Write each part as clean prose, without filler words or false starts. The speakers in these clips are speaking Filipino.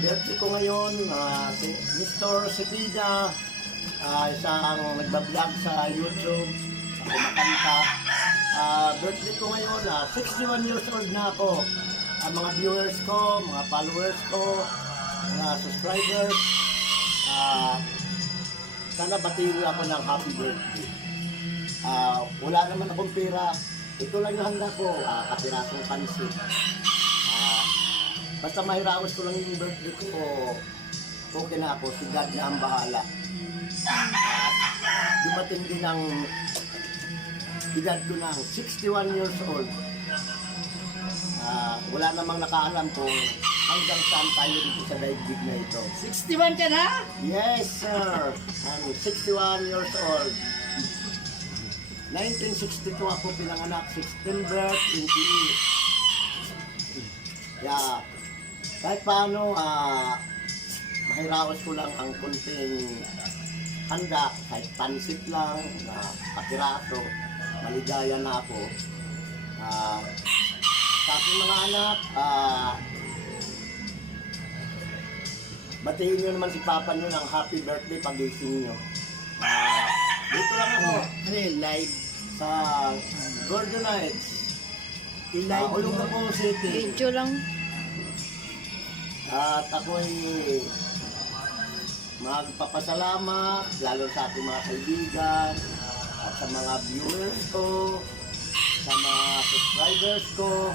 birthday ko ngayon, si Mr. Cepeda, isang nagbablog sa YouTube, kumakanta. Birthday ko ngayon, 61 years old na ako. Ang mga viewers ko, mga followers ko, mga subscribers, sana batiin ako ng happy birthday. Wala naman akong pera. Ito lang yung handa ko, kapirasong pansit. Basta mahiraos ko lang yung birthday ko, okay na ako, si God na ang bahala. Dumating din ang edad ko ng 61 years old. Wala namang nakaalam kung hanggang saan tayo dito sa daigdig na ito. 61 ka na? Yes, sir. I'm 61 years old. 1962 ako pinanganak, September 28. Yeah. Kahit paano, mahiraos ko lang ang kunting handa, kahit pansit lang, pakiraso, maligaya na ako. Sa aking mga anak, batiin nyo naman si Papa nyo ng happy birthday pagising nyo. Dito lang ako. Ano yun, live? Sa Gordon Heights. I-live mo? Olongapo City. Video lang. At ako'y magpapasalamat, lalo sa ating mga kaibigan, at sa mga viewers ko, sa mga subscribers ko.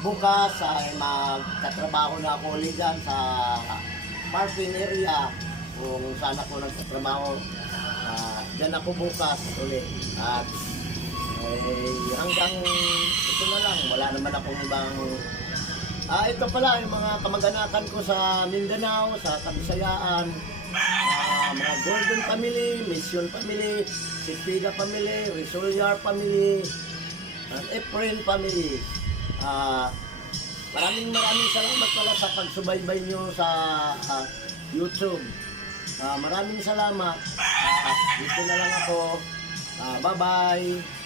Bukas ay magkatrabaho na ako ulit dyan sa parking area kung saan ako nagtatrabaho. Dyan ako bukas ulit. At hanggang ito na lang, wala naman akong ibang ito pala yung mga kamag-anakan ko sa Mindanao, sa Kabisayaan, mga Gordon family, Mission family, Cepeda family, Risolyar family, Efren family. Maraming salamat pala sa pagsubaybay nyo sa YouTube. Maraming salamat. Dito na lang ako. Bye-bye.